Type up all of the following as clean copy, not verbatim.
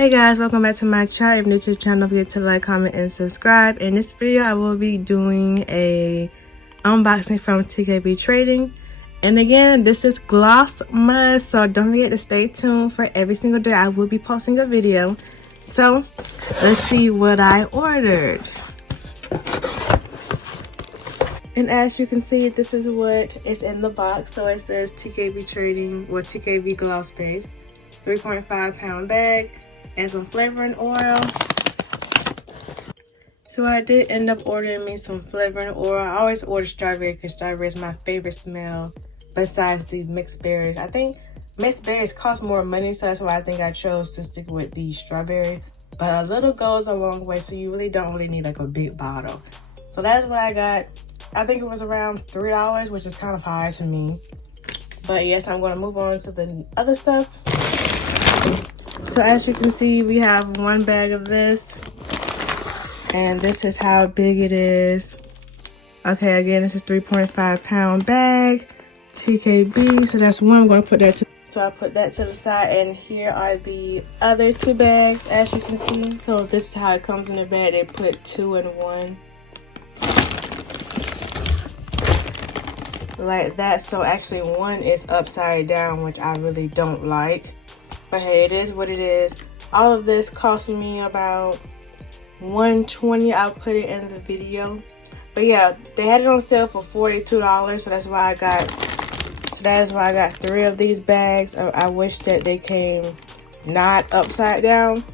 Hey guys, welcome back to my channel. If you're new to the channel, don't forget to like, comment, and subscribe. In this video, I will be doing a unboxing from TKB Trading. And again, this is Glossmas, so don't forget to stay tuned for every single day. I will be posting a video. So let's see what I ordered. And as you can see, this is what is in the box. So it says TKB Trading or TKB Glossmad, 3.5 pound bag, and some flavoring oil. So I did end up ordering me some flavoring oil. I always order strawberry because strawberry is my favorite smell besides the mixed berries. I think mixed berries cost more money, so that's why I think I chose to stick with the strawberry. But a little goes a long way, so you really don't need like a big bottle. So that's what I got. I think it was around $3, which is kind of high to me. But yes, I'm going to move on to the other stuff. So as you can see, we have one bag of this. And this is how big it is. Okay, again, it's a 3.5 pound bag. TKB, so that's one. I'm going to put that to, so I put that to the side. And here are the other two bags, as you can see. So this is how it comes in the bag. They put 2 in 1. Like that. So actually one is upside down, which I really don't like. But hey, it is what it is. All of this cost me about $120. I'll put it in the video. But yeah, they had it on sale for $42, so that's why I got. So that is why I got 3 of these bags. I wish that they came not upside down,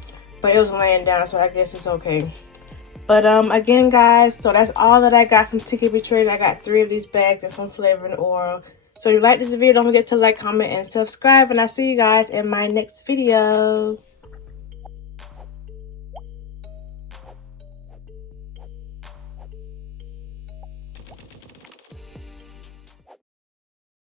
but it was laying down, so I guess it's okay. But again, guys, so that's all that I got from TKB Trading. I got 3 of these bags and some flavoring oil. So if you like this video, don't forget to like, comment, and subscribe. And I'll see you guys in my next video.